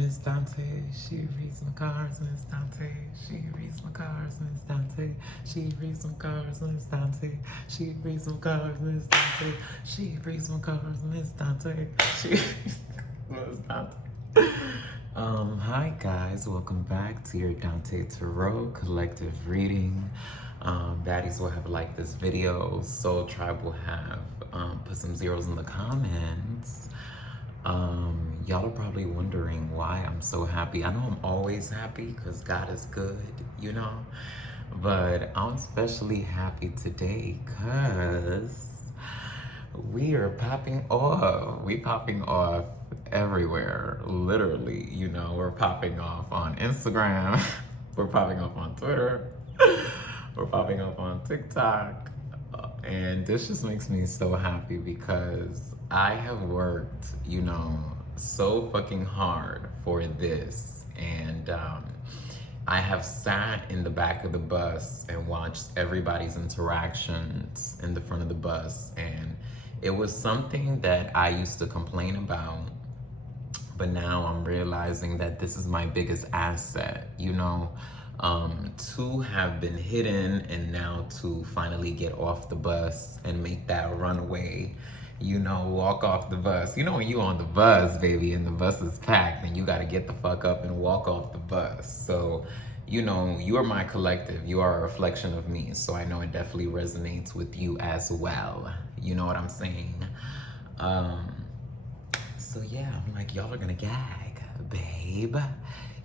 Miss Dante, she reads my cards, Miss Dante. She reads my cards, Miss Dante. She reads my cards, Miss Dante. She reads my cards, Miss Dante. She reads my cards, Miss Dante. She reads Miss Dante. Hi guys, welcome back to your Dante Tarot collective reading. Baddies will have liked this video. Soul Tribe will have put some zeros in the comments. Y'all are probably wondering why I'm so happy. I know I'm always happy because God is good, you know? But I'm especially happy today because we are popping off. We popping off everywhere, literally. You know, we're popping off on Instagram. We're popping off on Twitter. We're popping up on TikTok. And this just makes me so happy because I have worked, you know, so fucking hard for this. And I have sat in the back of the bus and watched everybody's interactions in the front of the bus. And it was something that I used to complain about. But now I'm realizing that this is my biggest asset, you know, to have been hidden and now to finally get off the bus and make that runaway, you know, walk off the bus. You know, when you on the bus, baby, and the bus is packed and you got to get the fuck up and walk off the bus. So, you know, you are my collective. You are a reflection of me. So I know it definitely resonates with you as well. You know what I'm saying? So yeah, I'm like, y'all are gonna gag, babe.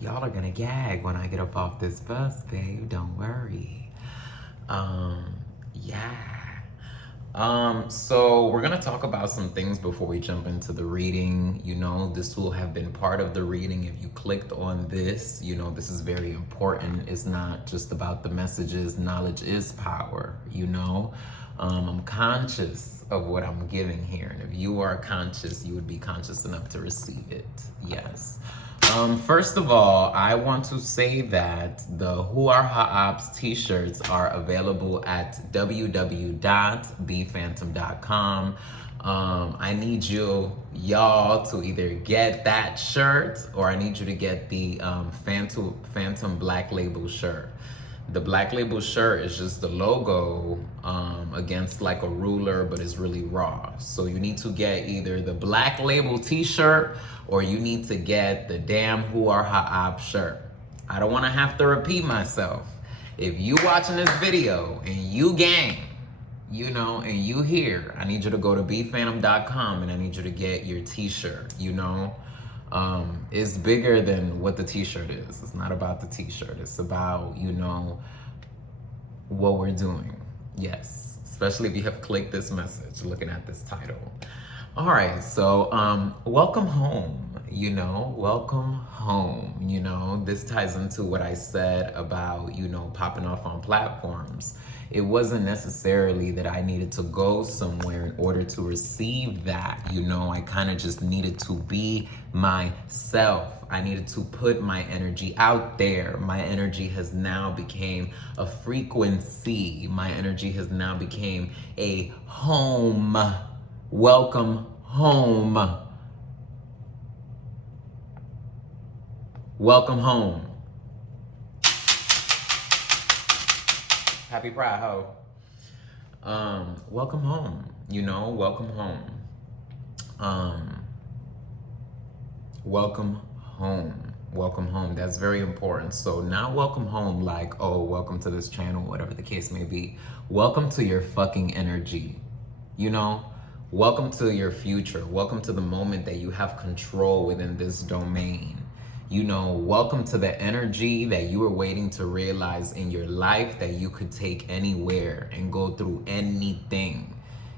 Y'all are gonna gag when I get up off this bus, babe. Don't worry. Yeah. So we're gonna talk about some things before we jump into the reading. You know, this will have been part of the reading. If you clicked on this, you know, this is very important. It's not just about the messages. Knowledge is power, you know. I'm conscious of what I'm giving here. And if you are conscious, you would be conscious enough to receive it. Yes. First of all, I want to say that the Who Are Ha-Ops t-shirts are available at www.bphantom.com. I need y'all to either get that shirt or I need you to get the Phantom Black Label shirt. The Black Label shirt is just the logo against like a ruler, but it's really raw. So you need to get either the Black Label t-shirt or you need to get the damn Who Are Ha-Op shirt. I don't want to have to repeat myself. If you watching this video and you gang, you know, and you here, I need you to go to bphantom.com and I need you to get your t-shirt, you know. It's bigger than what the t-shirt is. It's not about the t-shirt. It's about, you know, what we're doing. Yes, especially if you have clicked this message looking at this title. All right, so welcome home, you know, welcome home. You know, this ties into what I said about, you know, popping off on platforms. It wasn't necessarily that I needed to go somewhere in order to receive that, you know. I kind of just needed to be myself. I needed to put my energy out there. My energy has now became a frequency. My energy has now became a home. Welcome home. Welcome home. Happy Pride, ho. Welcome home. You know, welcome home. Welcome home. Welcome home. That's very important. So not welcome home like, oh, welcome to this channel, whatever the case may be. Welcome to your fucking energy. You know, welcome to your future. Welcome to the moment that you have control within this domain. You know, welcome to the energy that you were waiting to realize in your life that you could take anywhere and go through anything.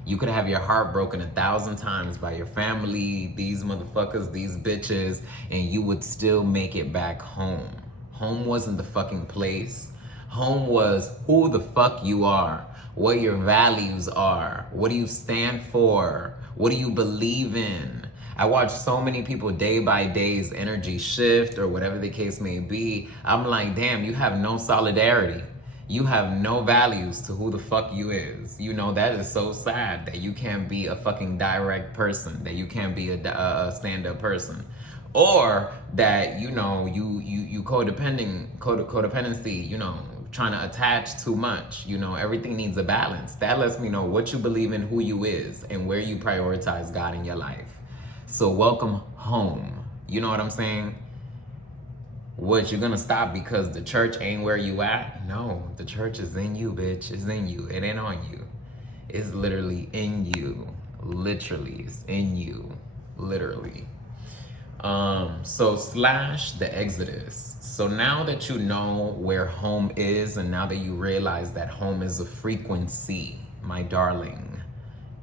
You could have your heart broken 1,000 times by your family, these motherfuckers, these bitches, and you would still make it back home. Home wasn't the fucking place. Home was who the fuck you are, what your values are, what do you stand for, what do you believe in. I watch so many people day by day's energy shift or whatever the case may be. I'm like, damn, you have no solidarity. You have no values to who the fuck you is. You know, that is so sad that you can't be a fucking direct person, that you can't be a stand-up person. Or that, you know, you codependency, you know, trying to attach too much. You know, everything needs a balance. That lets me know what you believe in, who you is, and where you prioritize God in your life. So welcome home. You know what I'm saying? What, you're gonna stop because the church ain't where you at? No, the church is in you, bitch. It's in you. It ain't on you. It's literally in you. Literally, it's in you. Literally. So slash the Exodus. So now that you know where home is, and now that you realize that home is a frequency, my darling,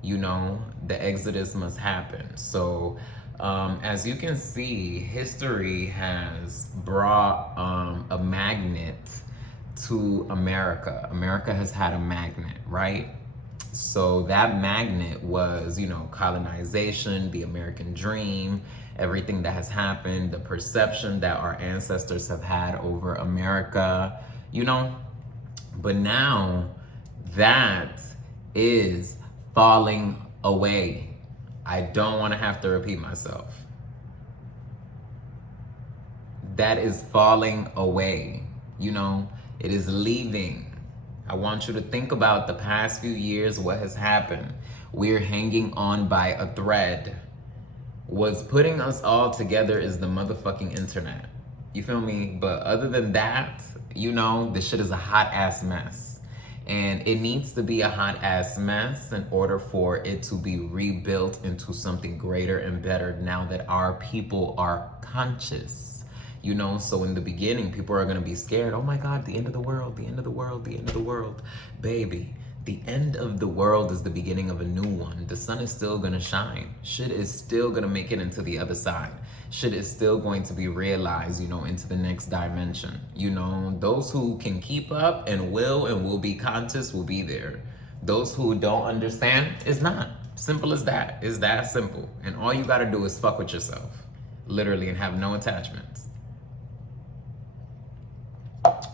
you know, the Exodus must happen. So as you can see, history has brought a magnet to America. America has had a magnet, right? So that magnet was, you know, colonization, the American dream, everything that has happened, the perception that our ancestors have had over America, you know. But now that is falling away. I don't want to have to repeat myself. That is falling away. You know, it is leaving. I want you to think about the past few years, what has happened. We're hanging on by a thread. What's putting us all together is the motherfucking internet. You feel me? But other than that, you know, this shit is a hot ass mess. And it needs to be a hot ass mess in order for it to be rebuilt into something greater and better now that our people are conscious. You know, so in the beginning, people are gonna be scared. Oh my God, the end of the world, the end of the world, the end of the world. Baby, the end of the world is the beginning of a new one. The sun is still gonna shine. Shit is still gonna make it into the other side. Shit is still going to be realized, you know, into the next dimension. You know, those who can keep up and will be conscious will be there. Those who don't understand is not. Simple as that. It's that simple. And all you gotta do is fuck with yourself. Literally, and have no attachments.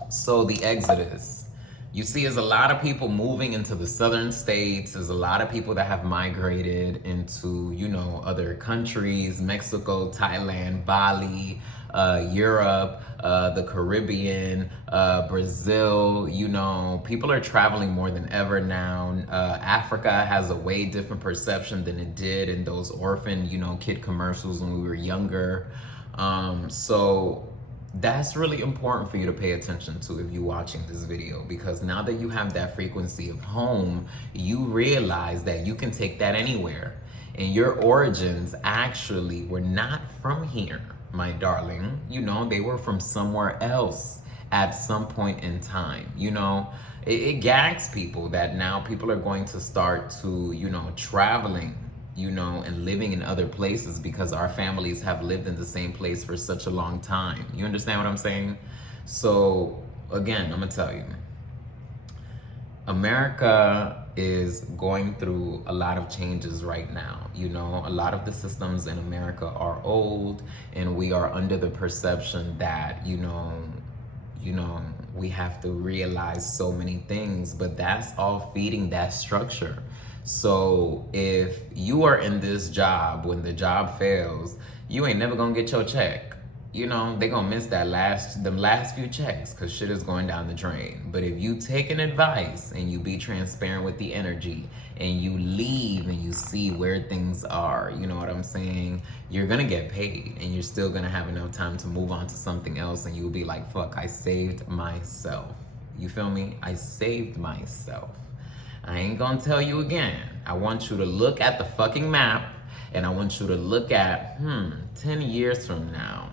So the Exodus, you see, there's a lot of people moving into the southern states. There's a lot of people that have migrated into, you know, other countries, Mexico, Thailand, Bali, Europe, the Caribbean, Brazil. You know, people are traveling more than ever now. Africa has a way different perception than it did in those orphan, you know, kid commercials when we were younger. So that's really important for you to pay attention to if you're watching this video, because now that you have that frequency of home, you realize that you can take that anywhere. And your origins actually were not from here, my darling. You know, they were from somewhere else at some point in time. You know, it gags people that now people are going to start to, you know, traveling, you know, and living in other places because our families have lived in the same place for such a long time. You understand what I'm saying? So again, I'm gonna tell you, America is going through a lot of changes right now. You know, a lot of the systems in America are old, and we are under the perception that, you know, we have to realize so many things, but that's all feeding that structure. So if you are in this job, when the job fails, you ain't never gonna get your check. You know, they gonna miss them last few checks because shit is going down the drain. But if you take an advice and you be transparent with the energy and you leave and you see where things are, you know what I'm saying? You're gonna get paid and you're still gonna have enough time to move on to something else, and you'll be like, fuck, I saved myself. You feel me? I saved myself. I ain't gonna tell you again. I want you to look at the fucking map, and I want you to look at, 10 years from now,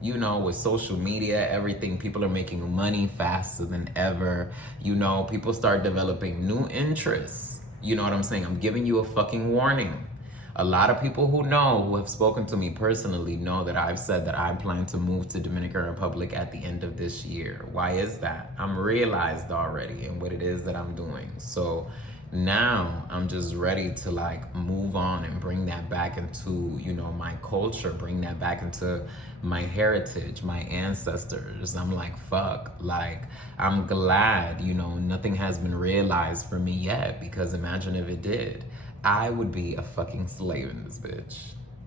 you know, with social media, everything, people are making money faster than ever. You know, people start developing new interests. You know what I'm saying? I'm giving you a fucking warning. A lot of people who have spoken to me personally know that I've said that I plan to move to Dominican Republic at the end of this year. Why is that? I'm realized already in what it is that I'm doing. So now I'm just ready to like move on and bring that back into, you know, my culture, bring that back into my heritage, my ancestors. I'm like, fuck, like, I'm glad, you know, nothing has been realized for me yet, because imagine if it did. I would be a fucking slave in this bitch.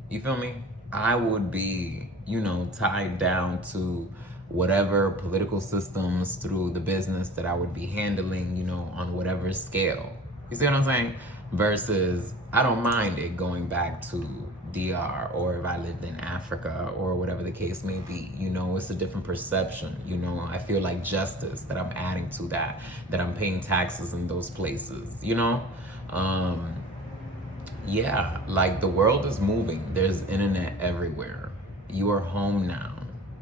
You feel me? I would be you know, tied down to whatever political systems through the business that I would be handling, you know, on whatever scale. You see what I'm saying? Versus, I don't mind it going back to DR, or if I lived in Africa, or whatever the case may be. You know, it's a different perception. You know, I feel like justice that I'm adding to that I'm paying taxes in those places, you know? Yeah, like the world is moving. There's internet everywhere. You are home now.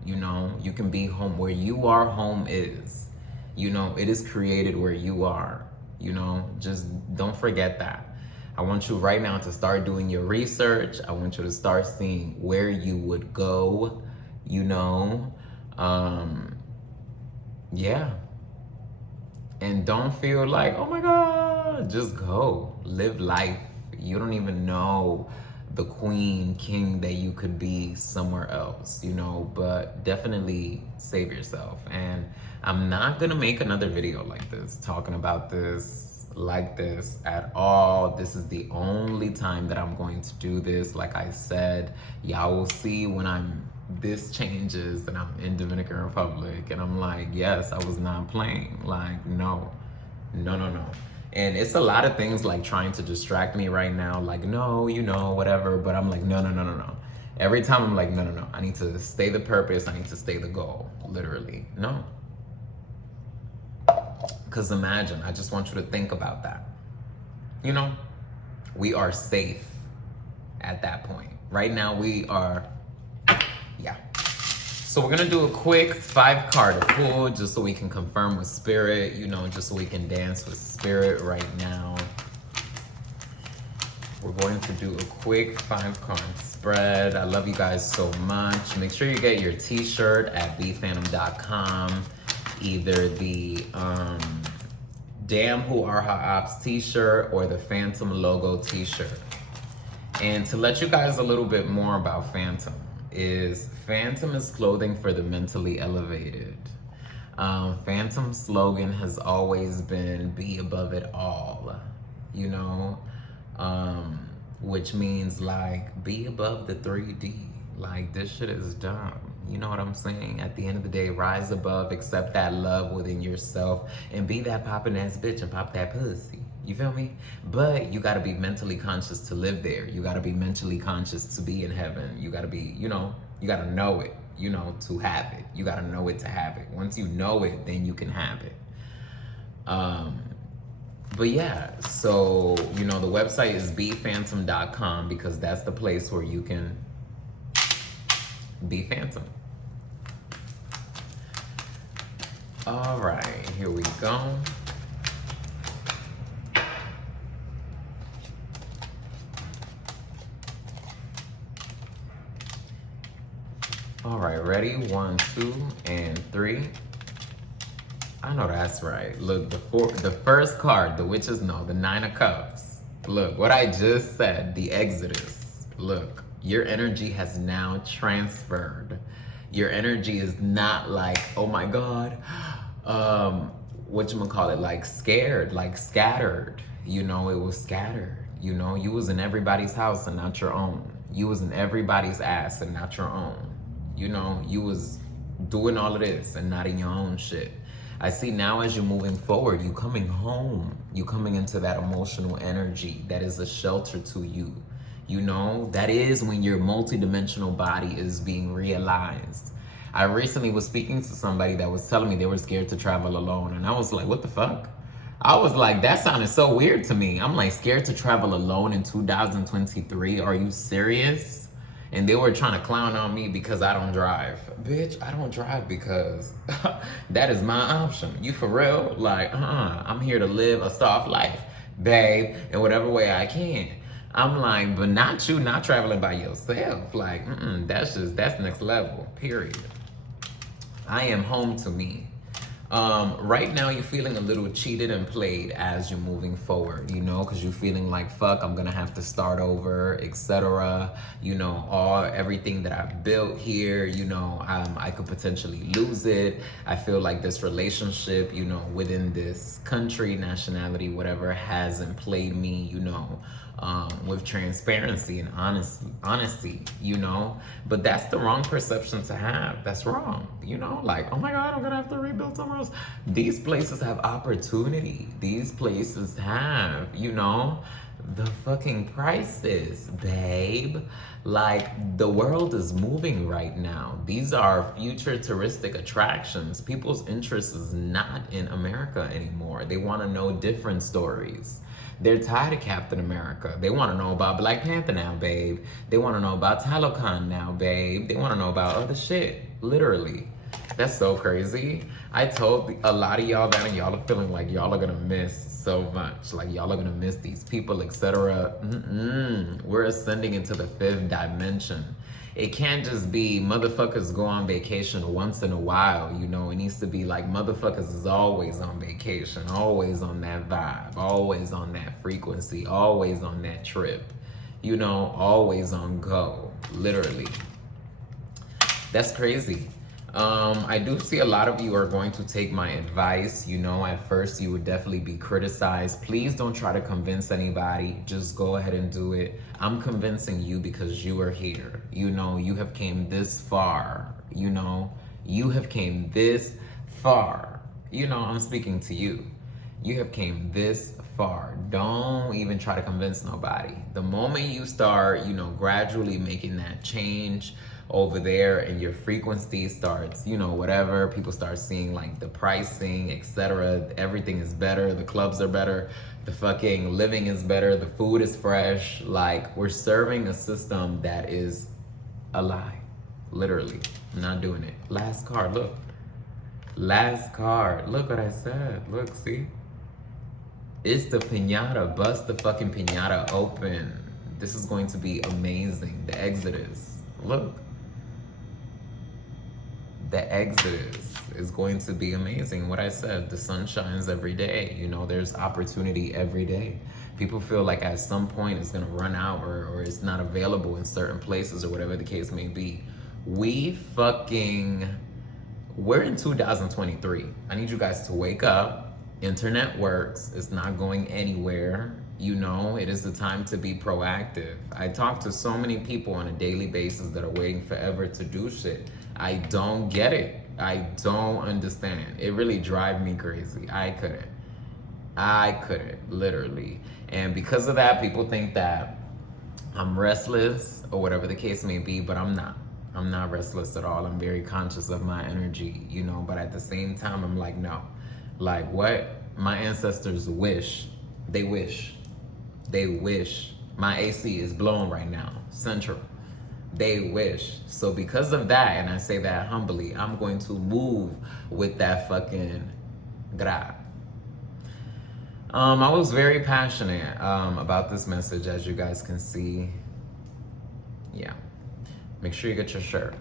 You know, you can be home where you are. Home is, you know, it is created where you are. You know, just don't forget that. I want you right now to start doing your research. I want you to start seeing where you would go, you know. Yeah. And don't feel like, oh my God, just go. Live life. You don't even know the queen, king that you could be somewhere else, you know, but definitely save yourself. And I'm not gonna make another video like this, talking about this like this at all. This is the only time that I'm going to do this. Like I said, y'all will see when this changes and I'm in Dominican Republic and I'm like, yes, I was not playing. Like, no. And it's a lot of things like trying to distract me right now. Like, no, you know, whatever. But I'm like, no. Every time I'm like, no. I need to stay the purpose. I need to stay the goal. Literally, no. Because imagine, I just want you to think about that. You know, we are safe at that point. Right now we are, yeah. So we're gonna do a quick 5-card pull just so we can confirm with spirit, you know, just so we can dance with spirit right now. We're going to do a quick 5-card spread. I love you guys so much. Make sure you get your t-shirt at bphantom.com. Either the Damn Who Are Ha Ops t-shirt or the Phantom logo t-shirt. And to let you guys a little bit more about Phantom is clothing for the mentally elevated. Phantom's slogan has always been be above it all, you know, which means like be above the 3D. Like this shit is dumb. You know what I'm saying? At the end of the day, rise above, accept that love within yourself, and be that poppin' ass bitch and pop that pussy. You feel me? But you gotta be mentally conscious to live there. You gotta be mentally conscious to be in heaven. You gotta be, you know, you gotta know it, you know, to have it. You gotta know it to have it. Once you know it, then you can have it. But yeah, so, you know, the website is bphantom.com because that's the place where you can be Phantom. All right, here we go. All right, ready? 1, 2, and 3. I know that's right. Look, the first card, the witches know, the 9 of Cups. Look, what I just said, the Exodus. Look, your energy has now transferred. Your energy is not like, oh my God, whatchamacallit, like scared, like scattered. You know, it was scattered. You know, you was in everybody's house and not your own. You was in everybody's ass and not your own. You know, you was doing all of this and not in your own shit. I see now as you're moving forward, you coming home. You coming into that emotional energy that is a shelter to you. You know, that is when your multidimensional body is being realized. I recently was speaking to somebody that was telling me they were scared to travel alone. And I was like, what the fuck? I was like, that sounded so weird to me. I'm like, scared to travel alone in 2023? Are you serious? And they were trying to clown on me because I don't drive. Bitch, I don't drive because that is my option. You for real? Like, I'm here to live a soft life, babe, in whatever way I can. I'm like, but not you, not traveling by yourself. Like, that's next level, period. I am home to me. Right now you're feeling a little cheated and played as you're moving forward, you know, because you're feeling like, fuck, I'm gonna have to start over, etc. You know, everything that I've built here, you know, I could potentially lose it. I feel like this relationship, you know, within this country, nationality, whatever, hasn't played me, you know, with transparency and honesty, you know. But that's the wrong perception to have. That's wrong, you know. Like, oh my God, I'm gonna have to rebuild somewhere else. These places have opportunity. These places have, you know, the fucking prices, babe. Like, the world is moving right now. These are future touristic attractions. People's interest is not in America anymore. They want to know different stories. They're tired of Captain America. They want to know about Black Panther now, babe. They want to know about Talokan now, babe. They want to know about other shit, literally. That's so crazy. I told a lot of y'all that, and y'all are feeling like y'all are gonna miss so much. Like, y'all are gonna miss these people, etc. We're ascending into the 5th dimension. It can't just be motherfuckers go on vacation once in a while, you know. It needs to be like motherfuckers is always on vacation, always on that vibe, always on that frequency, always on that trip, you know, always on go, literally. That's crazy. I do see a lot of you are going to take my advice. You know, at first you would definitely be criticized. Please don't try to convince anybody. Just go ahead and do it. I'm convincing you because you are here. You know, you have came this far. You know, you have came this far. You know, I'm speaking to you. You have came this far. Don't even try to convince nobody. The moment you start, you know, gradually making that change over there and your frequency starts, you know, whatever, people start seeing like the pricing, etc. Everything is better. The clubs are better. The fucking living is better. The food is fresh. Like, we're serving a system that is a lie. Literally. I'm not doing it. Last card, look. Last card. Look what I said. Look, see? It's the piñata. Bust the fucking piñata open. This is going to be amazing. The Exodus. Look. The Exodus is going to be amazing. What I said, the sun shines every day. You know, there's opportunity every day. People feel like at some point it's gonna run out or it's not available in certain places or whatever the case may be. We're in 2023. I need you guys to wake up. Internet works. It's not going anywhere. You know, it is the time to be proactive. I talk to so many people on a daily basis that are waiting forever to do shit. I don't get it. I don't understand. It really drives me crazy. I couldn't, literally. And because of that, people think that I'm restless or whatever the case may be, but I'm not. I'm not restless at all. I'm very conscious of my energy, you know, but at the same time, I'm like, no. Like, what my ancestors wish, they wish. They wish. My AC is blowing right now, central. They wish. So because of that, and I say that humbly, I'm going to move with that fucking grab. I was very passionate about this message, as you guys can see. Yeah. Make sure you get your shirt.